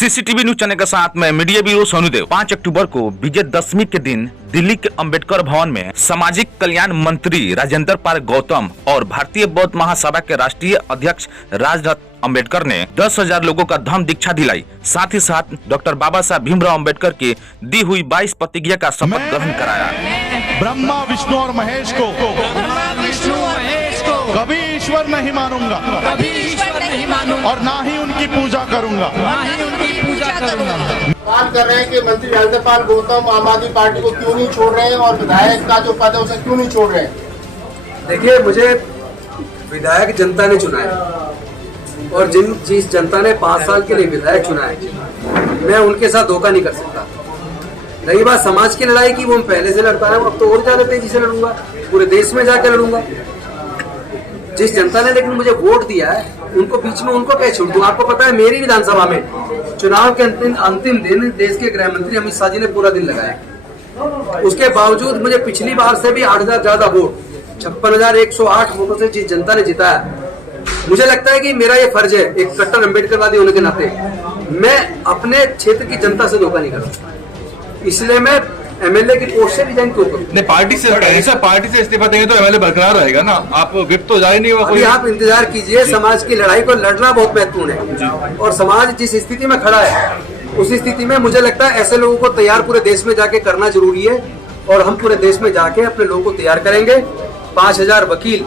CCTV news channel के साथ में मीडिया ब्यूरो सोनूदेव। 5 अक्टूबर को विजयदशमी के दिन दिल्ली के अंबेडकर भवन में सामाजिक कल्याण मंत्री राजेंद्र पाल गौतम और भारतीय बौद्ध महासभा के राष्ट्रीय अध्यक्ष राजरत्न अंबेडकर ने 10,000 लोगों का धम्म दीक्षा दिलाई। साथ ही साथ डॉक्टर बाबा साहब भीमराव अंबेडकर की दी हुई 22 प्रतिज्ञा का शपथ ग्रहण कराया। ब्रह्मा विष्णु और महेश को कभी ईश्वर नहीं मानूंगा, और ना ही उनकी पूजा करूंगा। बात कर रहे हैं कि मंत्री राजेंद्र पाल गौतम आम आदमी पार्टी को क्यों नहीं छोड़ रहे हैं और विधायक का जो पद है उसे क्यों नहीं छोड़ रहे हैं? देखिए, मुझे विधायक जनता ने चुना है और जिस जनता ने 5 साल के लिए विधायक चुना है, मैं उनके साथ धोखा नहीं कर सकता। रही बात समाज की लड़ाई की, वो हम पहले से लड़ता है, अब तो और ज्यादा तेजी से लड़ूंगा, पूरे देश में जाकर लड़ूंगा। जिस जनता ने लेकिन मुझे वोट दिया है, उनको बीच में उनको क्या छोड़ दूं? आपको पता है, मेरी विधानसभा में चुनाव के अंतिम दिन देश के गृह मंत्री अमित शाह जी ने पूरा दिन लगाया। उसके बावजूद मुझे पिछली बार से भी 8,000 ज्यादा वोट, 56,108 वोटों से जिस जनता ने जिताया, मुझे लगता है कि मेरा ये फर्ज है एक कट्टर अम्बेडकरवादी होने के नाते, मैं अपने क्षेत्र की जनता से धोखा नहीं कर सकता। इसलिए मैं एमएलए की पोस्ट से रिजाइन क्यों करूं? नहीं, पार्टी से इस्तीफा देंगे तो एमएलए बरकरार रहेगा ना, आप गिफ्ट तो जाए नहीं हुआ। अभी आप इंतजार कीजिए, समाज की लड़ाई को लड़ना बहुत महत्वपूर्ण है और समाज जिस स्थिति में खड़ा है उस स्थिति में मुझे लगता है ऐसे लोगों को तैयार पूरे देश में जाके करना जरूरी है और हम पूरे देश में जाके अपने लोगों को तैयार करेंगे। 5,000 वकील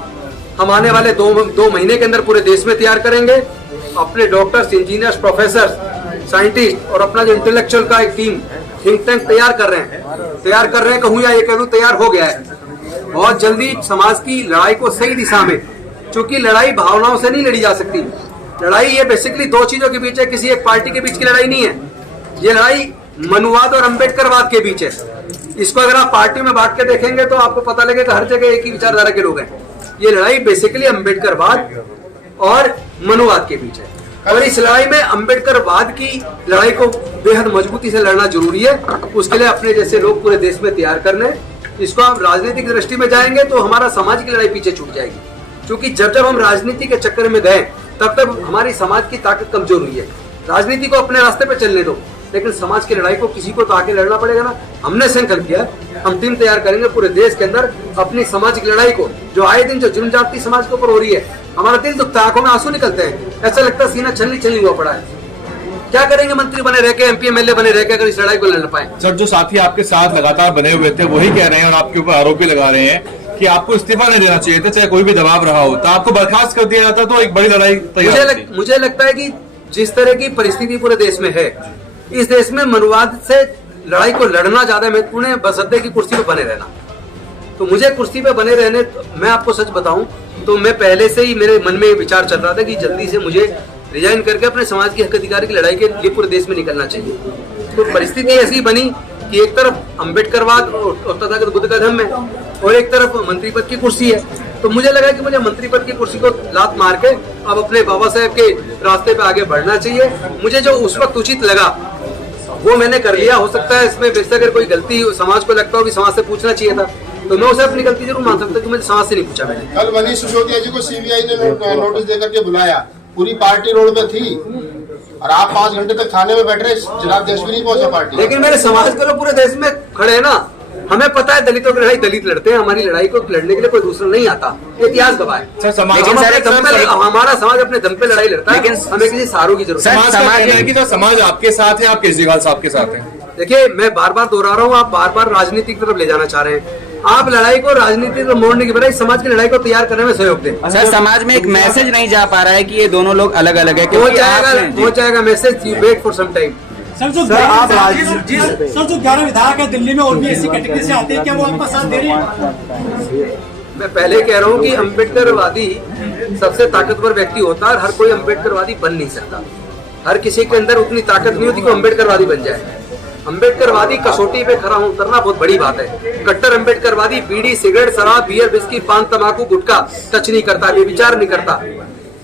हम आने वाले दो महीने के अंदर पूरे देश में तैयार करेंगे। अपने डॉक्टर्स, इंजीनियर्स, प्रोफेसर, साइंटिस्ट और अपना जो इंटेलेक्चुअल का एक टीम थिंक टैंक तैयार कर रहे हैं, कहूँ या ये कह दूं तैयार हो गया है। बहुत जल्दी समाज की लड़ाई को सही दिशा में, क्योंकि लड़ाई भावनाओं से नहीं लड़ी जा सकती। लड़ाई ये बेसिकली 2 चीजों के बीच है, किसी एक पार्टी के बीच की लड़ाई नहीं है। ये लड़ाई मनुवाद और अम्बेडकरवाद के बीच है। इसको अगर आप पार्टी में बांट के देखेंगे तो आपको पता लगेगा हर जगह एक ही विचारधारा के लोग हैं। ये लड़ाई बेसिकली अम्बेडकरवाद और मनुवाद के बीच है और इस लड़ाई में अम्बेडकरवाद की लड़ाई को बेहद मजबूती से लड़ना जरूरी है। उसके लिए अपने जैसे लोग पूरे देश में तैयार करने। इसको हम राजनीतिक दृष्टि में जाएंगे तो हमारा समाज की लड़ाई पीछे छूट जाएगी, क्योंकि जब हम राजनीति के चक्कर में गए तब हमारी समाज की ताकत कमजोर हुई है। राजनीति को अपने रास्ते पे चलने दो, लेकिन समाज की लड़ाई को किसी को तो आके लड़ना पड़ेगा ना। हमने संकल्प किया, हम टीम तैयार करेंगे पूरे देश के अंदर अपनी सामाजिक लड़ाई को, जो आए दिन जो जुर्म जाति समाज के ऊपर हो रही है, हमारा दिल दुखता है, आंखों में आंसू निकलते हैं, ऐसा लगता है सीना छलनी हुआ पड़ा है। क्या करेंगे मंत्री बने रह के, एमपी एमएलए बने रह के अगर इस लड़ाई को लड़ पाए? सर, जो साथी आपके साथ लगातार बने हुए थे वही कह रहे हैं और आपके ऊपर आरोप भी लगा रहे हैं कि आपको इस्तीफा नहीं देना चाहिए था, चाहे कोई भी दबाव रहा हो, तो आपको बर्खास्त कर दिया जाता तो एक बड़ी लड़ाई तैयार। मुझे लगता है कि जिस तरह की परिस्थिति पूरे देश में है, इस देश में मनुवाद से लड़ाई को लड़ना ज्यादा महत्वपूर्ण है बशर्ते की कुर्सी पे बने रहना। तो मुझे कुर्सी पे बने रहने, मैं आपको सच बताऊं तो मैं पहले से ही मेरे मन में विचार चल रहा था कि जल्दी से मुझे रिजाइन करके अपने समाज की हक अधिकार की लड़ाई के लिए पूरे देश में निकलना चाहिए। तो परिस्थिति ऐसी बनी कि एक तरफ अम्बेडकरवाद और तथागत बुद्ध का धम्म है और एक तरफ मंत्री पद की कुर्सी है। तो मुझे लगा कि मुझे मंत्री पद की कुर्सी को लात मार के अब अपने बाबा साहब के रास्ते पे आगे बढ़ना चाहिए। मुझे जो उस वक्त उचित लगा वो मैंने कर लिया। हो सकता है इसमें वैसे अगर कोई गलती समाज को लगता हो कि समाज से पूछना चाहिए था, तो मैं उसे अपनी गलती जरूर मान सकता हूँ कि मुझे समाज से नहीं पूछा मैंने। कल मनीष सिसोदिया जी को सीबीआई ने नोटिस देकर के बुलाया, पूरी पार्टी रोड पे थी और आप 5 घंटे तक थाने में बैठ रहे, जनाब देश भी नहीं पहुंचा पार्टी। लेकिन मेरे समाज के लोग पूरे देश में खड़े हैं ना। हमें पता है दलितों की लड़ाई दलित लड़ते हैं, हमारी लड़ाई को लड़ने के लिए कोई दूसरा नहीं आता, इतिहास गवाह है। हमारा समाज अपने दम पे लड़ाई लड़ता है, लेकिन हमें किसी सहारों की जरूरत है। समाज आपके साथ है, आप केजरीवाल साहब के साथ हैं। देखिए, मैं बार बार दोहरा रहा हूँ, आप बार बार राजनीति की तरफ ले जाना चाह रहे हैं। आप लड़ाई को राजनीति को मोड़ने की बजाय समाज की लड़ाई को तैयार करने में सहयोग दें। सर, समाज में एक मैसेज नहीं जा पा रहा है कि ये दोनों लोग अलग अलग है। वो जाएगा message, you wait for some time. Sir, जो 11 विधायक है दिल्ली में और भी ऐसी कैटेगरी से आते हैं, क्या वो आपका साथ दे रहे हैं? मैं पहले कह रहा हूँ कि अम्बेडकरवादी सबसे ताकतवर व्यक्ति होता है, हर कोई अम्बेडकरवादी बन नहीं सकता। हर किसी के अंदर उतनी ताकत नहीं होती कि अम्बेडकरवादी बन जाए। अम्बेडकरवादी कसौटी पे खड़ा उतरना बहुत बड़ी बात है। कट्टर अम्बेडकरवादी बीड़ी, सिगरेट, शराब, बियर, विस्की, पान, तंबाकू, गुटखा टच नहीं करता, विचार नहीं करता,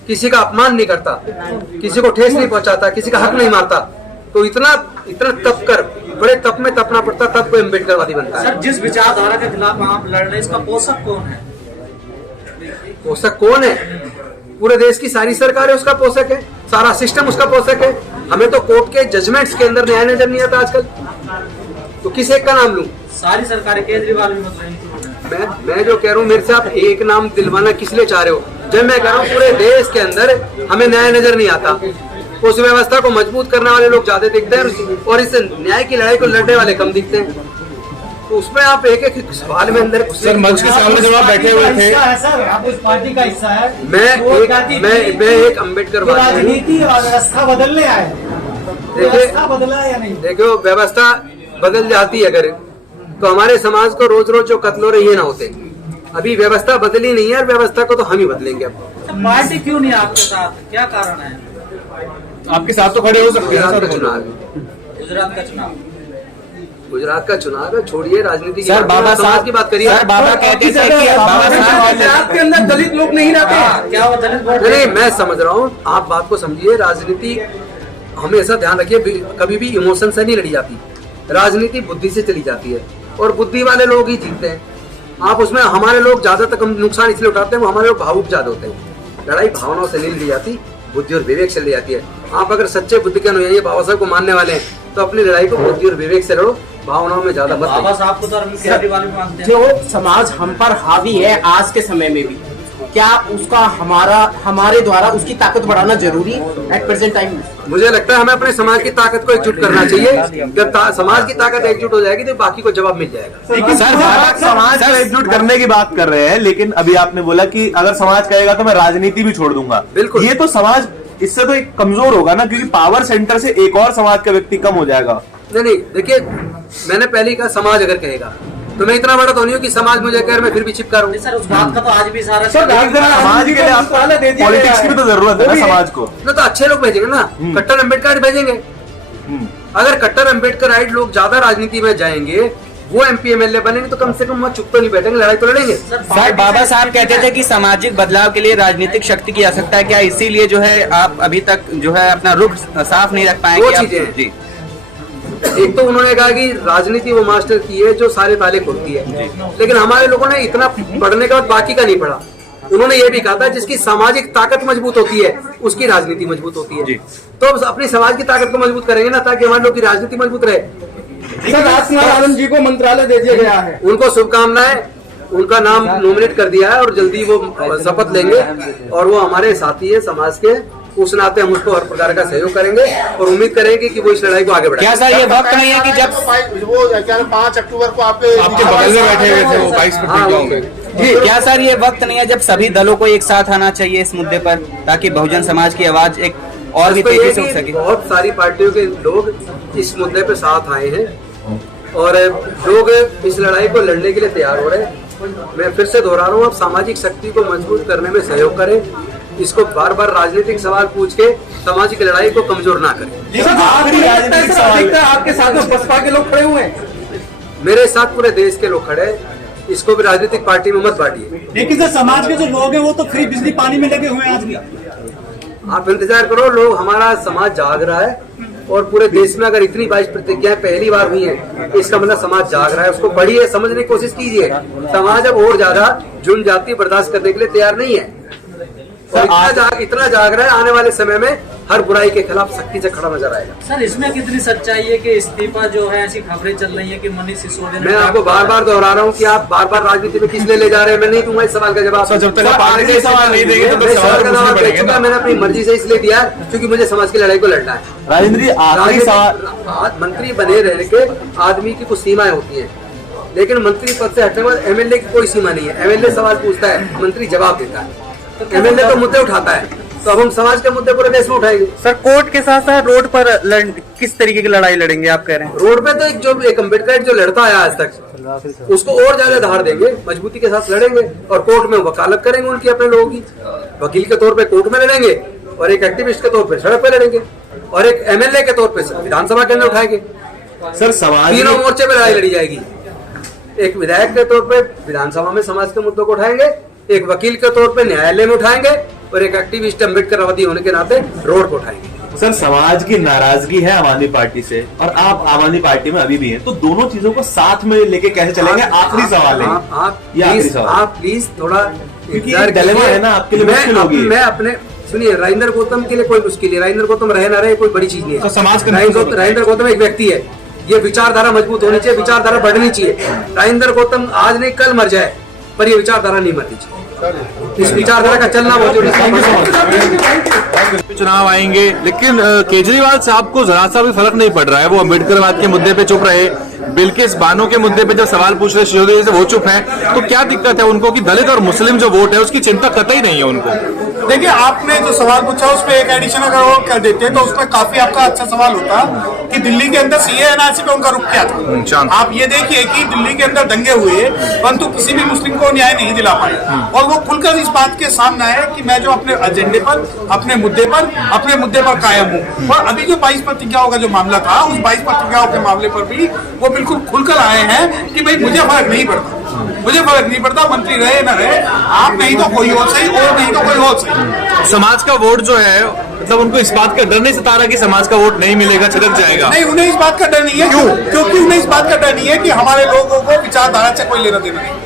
किसी का अपमान नहीं करता, किसी को ठेस नहीं पहुंचाता, किसी का हक नहीं मारता। तो इतना तप कर, बड़े तप में तपना पड़ता, तब कोई अम्बेडकरवादी बनता है। जिस विचारधारा के खिलाफ आप लड़ रहे हैं, इसका पोषक कौन है? पोषक कौन है? पूरे देश की सारी सरकार है उसका पोषक है, सारा सिस्टम उसका पोषक है। हमें तो कोर्ट के जजमेंट्स के अंदर न्याय नजर नहीं आता आजकल। तो किस एक का नाम लूं? सारी सरकारें केजरीवाल भी बदल रही थी। मैं जो कह रहा हूँ, मेरे से आप एक नाम दिलवाना किस लिए चाह रहे हो? जब मैं कह रहा हूँ पूरे देश के अंदर हमें न्याय नजर नहीं आता, उस व्यवस्था को मजबूत करने वाले लोग ज्यादा दिखते हैं और इस न्याय की लड़ाई को लड़ने वाले कम दिखते हैं। तो उसमें आप एक एक सवाल में अंदर सर मंच के सामने जब आप बैठे हुए थे, सर आप उस पार्टी का हिस्सा है। मैं एक अम्बेडकर राजनीति और व्यवस्था बदलने आए, व्यवस्था बदला या नहीं? देखो, व्यवस्था बदल जाती है अगर, तो हमारे समाज को रोज रोज जो कत्ल हो रहे ये ना होते। अभी व्यवस्था बदली नहीं है और व्यवस्था को तो हम ही बदलेंगे। अब पार्टी क्यों नहीं आपके साथ, क्या कारण है? आपके साथ तो खड़े हो सकते हैं गुजरात का सर। चुनाव, गुजरात का चुनाव, गुजरात का चुनाव है, छोड़िए राजनीति सर बाबा साहब की बात करिए। सर बाबा कहते थे कि बाबा साहब गुजरात के अंदर दलित लोग नहीं रहते। क्या वो दलित वोट? नहीं, मैं समझ रहा हूँ, आप बात को समझिए। राजनीति हमेशा ध्यान रखिए, कभी भी इमोशन से नहीं लड़ी जाती। राजनीति बुद्धि से चली जाती है और बुद्धि वाले लोग ही जीतते हैं। आप उसमें हमारे लोग ज्यादा तक नुकसान इसलिए उठाते हैं, वो हमारे लोग भावुक ज्यादा होते हैं। लड़ाई भावनाओं से नहीं लड़ी जाती, बुद्धि और विवेक से लड़ी जाती है। आप अगर सच्चे बुद्धि के अनुयायी बाबा साहब को मानने वाले हैं तो अपनी लड़ाई को बुद्धि और विवेक से लड़ो, भावनाओं में ज्यादा मत बाबा लड़ो। साहब को तो अरविंद केजरीवाल भी मानते हैं। जो समाज हम पर हावी है आज के समय में भी, क्या उसका हमारे द्वारा उसकी ताकत बढ़ाना जरूरी एट प्रेजेंट टाइम? मुझे लगता है हमें अपने समाज की ताकत को एकजुट करना चाहिए। जब समाज की ताकत एकजुट हो जाएगी तो बाकी को जवाब मिल जाएगा। सर बाबा समाज को एकजुट करने की बात कर रहे हैं, लेकिन अभी आपने बोला कि अगर समाज कहेगा तो मैं राजनीति भी छोड़ दूंगा। बिल्कुल, ये तो समाज इससे तो एक कमजोर होगा ना, क्योंकि पावर सेंटर से एक और समाज का व्यक्ति कम हो जाएगा। नहीं, देखिए, मैंने पहले कहा समाज अगर कहेगा तो मैं इतना बड़ा तो नहीं हूँ कि समाज मुझे कह मैं फिर भी चिपका रहा हूँ। सर उस बात का तो आज भी सारा समाज के लिए आपको पॉलिटिक्स की भी तो जरूरत है ना समाज को। ना तो अच्छे लोग भेजेंगे ना, कट्टर अम्बेडकर भेजेंगे। अगर कट्टर अम्बेडकर लोग ज्यादा राजनीति में जाएंगे, वो MP MLA बनेंगे तो कम से कम वहाँ चुप तो नहीं बैठेंगे, लड़ाई तो लड़ेंगे। सर बाबा साहब कहते थे कि सामाजिक बदलाव के लिए राजनीतिक शक्ति की आवश्यकता है। क्या इसीलिए जो है आप अभी तक जो है अपना रुख साफ नहीं रख पाए? दो चीजें जी। एक तो उन्होंने कहा कि राजनीति वो मास्टर की है जो सारे ताले खोलती है, लेकिन हमारे लोगों ने इतना पढ़ने के बाद बाकी का नहीं पढ़ा। उन्होंने ये भी कहा था जिसकी सामाजिक ताकत मजबूत होती है उसकी राजनीति मजबूत होती है। तो अब अपनी समाज की ताकत को मजबूत करेंगे ना, ताकि हमारे लोग की राजनीति मजबूत रहे। सर आनंद जी को मंत्रालय दे दिया गया है, उनको शुभकामनाएं, उनका नाम नॉमिनेट कर दिया है और जल्दी वो शपथ लेंगे और वो हमारे साथी है समाज के, उस नाते हम उसको हर प्रकार का सहयोग करेंगे और उम्मीद करेंगे कि वो इस लड़ाई को आगे बढ़ाएंगे। क्या सर ये वक्त नहीं है कि जब वो क्या 5 अक्टूबर को आपके बगल में बैठे हुए थे वो 22 होंगे जी, क्या सर ये वक्त नहीं है जब सभी दलों को एक साथ आना चाहिए इस मुद्दे पर, ताकि बहुजन समाज की आवाज एक और भी तेजी से उठ सके? बहुत सारी पार्टियों के लोग इस मुद्दे पे साथ आए हैं और लोग इस लड़ाई को लड़ने के लिए तैयार हो रहे हैं। मैं फिर से दोहरा रहा हूँ, आप सामाजिक शक्ति को मजबूत करने में सहयोग करें, इसको बार बार राजनीतिक सवाल पूछ के सामाजिक लड़ाई को कमजोर ना करें। आपके साथ में बसपा के लोग खड़े हुए हैं, मेरे साथ पूरे देश के लोग खड़े हैं, इसको भी राजनीतिक पार्टी में मत बांटिए। लेकिन सर समाज के जो लोग हैं वो तो फ्री बिजली पानी में लगे हुए हैं आज भी। आप इंतजार करो, लोग, हमारा समाज जाग रहा है और पूरे देश में अगर इतनी 22 प्रतिज्ञाएं पहली बार हुई हैं, इसका मतलब समाज जाग रहा है। उसको पढ़िए, समझने की कोशिश कीजिए। समाज अब और ज्यादा जुन जाति बर्दाश्त करने के लिए तैयार नहीं है और इतना जाग रहा है, आने वाले समय में हर बुराई के खिलाफ सख्ती से खड़ा नजर आएगा। सर इसमें कितनी सच्चाई है कि इस्तीफा जो है, ऐसी खबरें चल रही है कि मनीष सिसोदिया, मैं आपको बार बार दोहरा रहा हूँ कि आप बार बार राजनीति में किस लिए ले जा रहे हैं। मैं नहीं दूंगा इस सवाल का जवाब। जब तक आप आगे सवाल नहीं देंगे तो सवाल का जवाब दे चुका, मैंने अपनी मर्जी से इसलिए दिया क्योंकि मुझे समाज की लड़ाई को लड़ना है। राजेंद्र जी, आखिरी सवाल, मंत्री बने रहने के आदमी की कुछ सीमाएं होती हैं, लेकिन मंत्री पद से हटने के बाद MLA की कोई सीमा नहीं है। MLA सवाल पूछता है, मंत्री जवाब देता है, MLA तो मुद्दे उठाता है। तो अब हम समाज के मुद्दे पूरे देश में उठाएंगे। सर कोर्ट के साथ साथ रोड पर किस तरीके की लड़ाई लड़ेंगे आप कह रहे हैं? रोड पे तो एक अम्बेडकर जो लड़ता है आज तक, उसको और ज्यादा धार देंगे, मजबूती के साथ लड़ेंगे और कोर्ट में वकालत करेंगे उनकी, अपने लोगों की। वकील के तौर पे कोर्ट में लड़ेंगे और एक एक्टिविस्ट के तौर पे सड़क पे लड़ेंगे और एक MLA के तौर पे विधानसभा के अंदर उठाएंगे। सर समाज तीनों मोर्चे पे लड़ाई लड़ी जाएगी। एक विधायक के तौर पे विधानसभा में समाज के मुद्दों को उठाएंगे, एक वकील के तौर पे न्यायालय में उठाएंगे और एक एक्टिविस्ट अम्बेडकरवादी होने के नाते रोड पर उठाएंगे। सर समाज की नाराजगी है आम आदमी पार्टी से और आप आम आदमी पार्टी में अभी भी हैं, तो दोनों चीजों को साथ में लेके कैसे चलेंगे? आखिरी सवाल है आप प्लीज थोड़ा क्योंकि डिलेमा है ना, आपके लिए मुश्किल होगी। मैं अपने सुनिए, राजेंद्र गौतम के लिए कोई मुश्किल है, राजेंद्र गौतम रहे ना रहे कोई बड़ी चीज नहीं तो है। समाज का राजेंद्र गौतम एक व्यक्ति है, ये विचारधारा मजबूत होनी चाहिए, विचारधारा बढ़नी चाहिए। राजेंद्र गौतम आज नहीं कल मर जाए, पर ये विचारधारा नहीं मरनी चाहिए। इस विचारधारा का चलना बहुत जरूरी है। चुनाव आएंगे, लेकिन केजरीवाल साहब को जरा सा भी फर्क नहीं पड़ रहा है। वो अम्बेडकरवाद के मुद्दे पे चुप रहे, बिल्किस बानो के मुद्दे पे जब सवाल पूछ रहे सिसोदिया से वो चुप है। तो क्या दिक्कत है उनको कि दलित और मुस्लिम जो वोट है उसकी चिंता कतई नहीं है उनको? देखिए, आपने जो सवाल पूछा उस पर एक एडिशन अगर वो कर देते तो उसमें काफी आपका अच्छा सवाल होता कि दिल्ली के अंदर सीए एनआरसी पे उनका रुख क्या था। आप ये देखिए कि दिल्ली के अंदर दंगे हुए परंतु किसी भी मुस्लिम को न्याय नहीं दिला पाए, और वो खुलकर इस बात के सामने आए कि मैं जो अपने एजेंडे पर, अपने मुद्दे पर कायम हूँ। और अभी जो 22 प्रतिज्ञाओं का जो मामला था, उस 22 प्रतिज्ञाओं के मामले पर भी वो बिल्कुल खुलकर आए हैं कि भाई मुझे फर्क नहीं पड़ता, मंत्री रहे ना रहे, आप नहीं तो कोई और सही, और नहीं तो कोई और सही। समाज का वोट जो है, मतलब उनको इस बात का डर नहीं सता रहा कि समाज का वोट नहीं मिलेगा, छिड़क जाएगा? नहीं, उन्हें इस बात का डर नहीं है। क्योंकि उन्हें इस बात का डर नहीं है कि हमारे लोगों को विचारधारा से कोई लेना देना नहीं।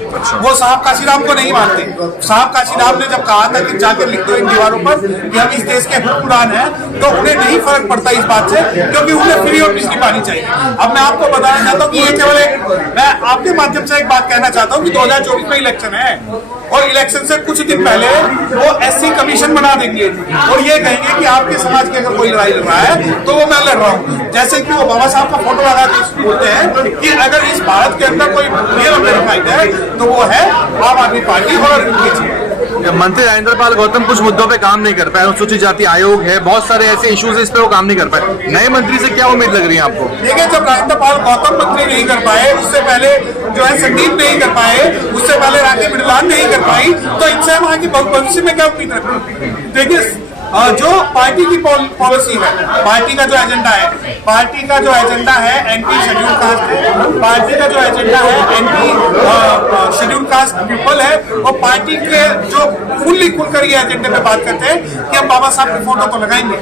वो साहब काशीराम को नहीं मानते। साहब काशीराम ने जब कहा था कि जाकर लिख दो इन दीवारों पर कि हम इस देश के हुक्मरान हैं, तो उन्हें नहीं फर्क पड़ता इस बात से, क्योंकि उन्हें फ्री और बिजली पानी चाहिए। अब मैं आपको बताना चाहता हूँ कि ये केवल मैं आपके माध्यम से एक बात कहना चाहता हूँ कि 2024 में इलेक्शन है, और इलेक्शन से कुछ दिन पहले वो एससी कमीशन बना देंगे और ये कहेंगे कि आपके समाज की अगर कोई लड़ाई लड़ रहा है तो वो मैं लड़ रहा हूँ। जैसे कि वो बाबा साहब का फोटो लगा के बोलते हैं कि अगर इस भारत के अंदर कोई रियल वेरीफाइड है तो वो है आम आदमी पार्टी और मंत्री राजेंद्र पाल गौतम कुछ मुद्दों पे काम नहीं कर पाए। अनुसूचित जाति आयोग है, बहुत सारे ऐसे इश्यूज इस पे वो काम नहीं कर पाए। नए मंत्री से क्या उम्मीद लग रही है आपको? देखिए, जब राजेंद्र पाल गौतम मंत्री नहीं कर पाए, उससे पहले जो है संदीप नहीं कर पाए, उससे पहले राकेश बिड़लान नहीं कर पाई, तो इनसे हम आगे भविष्य में क्या उम्मीद रखते हैं? देखिए, जो पार्टी की पॉलिसी है, पार्टी का जो एजेंडा है एंटी शेड्यूल कास्ट है, पार्टी का जो एजेंडा है एंटी शेड्यूल कास्ट पीपल है, और पार्टी के जो खुलकर ये एजेंडे पे बात करते हैं कि हम बाबा साहब की फोटो तो लगाएंगे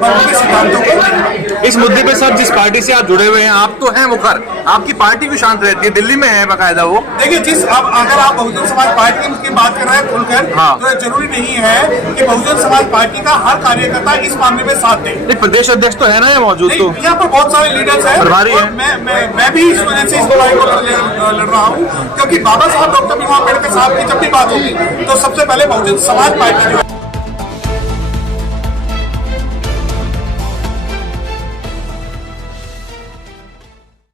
पर उनके सिद्धांतों को। इस मुद्दे पे सब जिस पार्टी से आप जुड़े हुए हैं, आप तो हैं मुखर, आपकी पार्टी भी शांत रहती है, दिल्ली में है बाकायदा वो। देखिए, अगर आप बहुजन समाज पार्टी की बात कर रहे हैं खुलकर, तो जरूरी नहीं है कि बहुजन समाज पार्टी का हर कार्यकर्ता इस मामले में साथ दे। प्रदेश अध्यक्ष तो है ना ये मौजूद, तो यहाँ पर बहुत सारे लीडर्स हैं, प्रभारी हैं। मैं भी इस वजह से इस लड़ाई को लड़ रहा हूँ, क्योंकि बाबा साहब डॉक्टर भीमराव अम्बेडकर साहब की जब भी बात होगी तो सबसे पहले बहुजन समाज पार्टी जो है